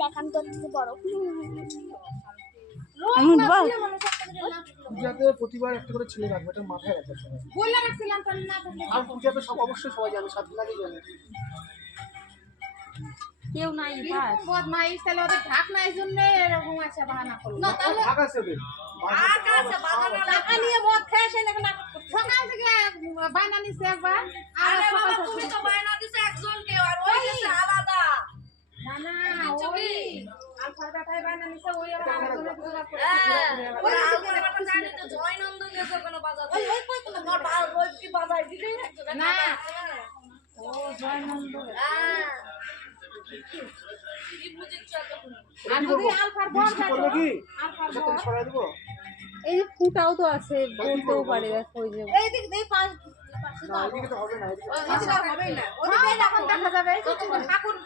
দেখান তো বড় পূজাতে প্রতিবার একটা করে ছেলে রাখবে, এটা মাথায় রাখবে সবাই। বলে রাখছিলাম তাহলে না থাকলে আর পূজাতে সব অবশ্যই সবাই জানে, 7 দিন আগে জানে। কেউ নাই বাস বদমাইশ তাহলে ওদের ঢাক নাই জন্য এরকম আছে বাহানা করলো না তাহলে ঢাক আছে ওদের, ঢাক আছে বাহানা টাকা নিয়ে মদ খেয়ে সে নাকি নাটক করছে। সকাল থেকে বায়না নিছে একবার, আরে বাবা তুমি তো বায়না দিছো একজনকে আর ওই গেছে আলাদা। না না ওই আলফার ব্যাটায় বায়না নিছে, ওই আর আরেকজনের জোগাড় করে ওই আলফার ব্যাটা জানি তো জয়নন্দন গেছে কোনো বাজাতে। ওই কই তোমার ওই কি বাজায় দিলেই না ও জয়নন্দন হ্যাঁ কি বুঝিছ তখন আর যদি আলফার বল করবে কি আলফার সাথে বল ছড়াই দেব। এই যে ফুটাও তো আছে, বলতেও পারে। দেখো ওই যে এই দিক দিয়ে পাঁচ না এদিকে তো হবে না, এদিকে ওইদিকে হবেই না, ওইদিকে এখন দেখা যাবে ঠাকুর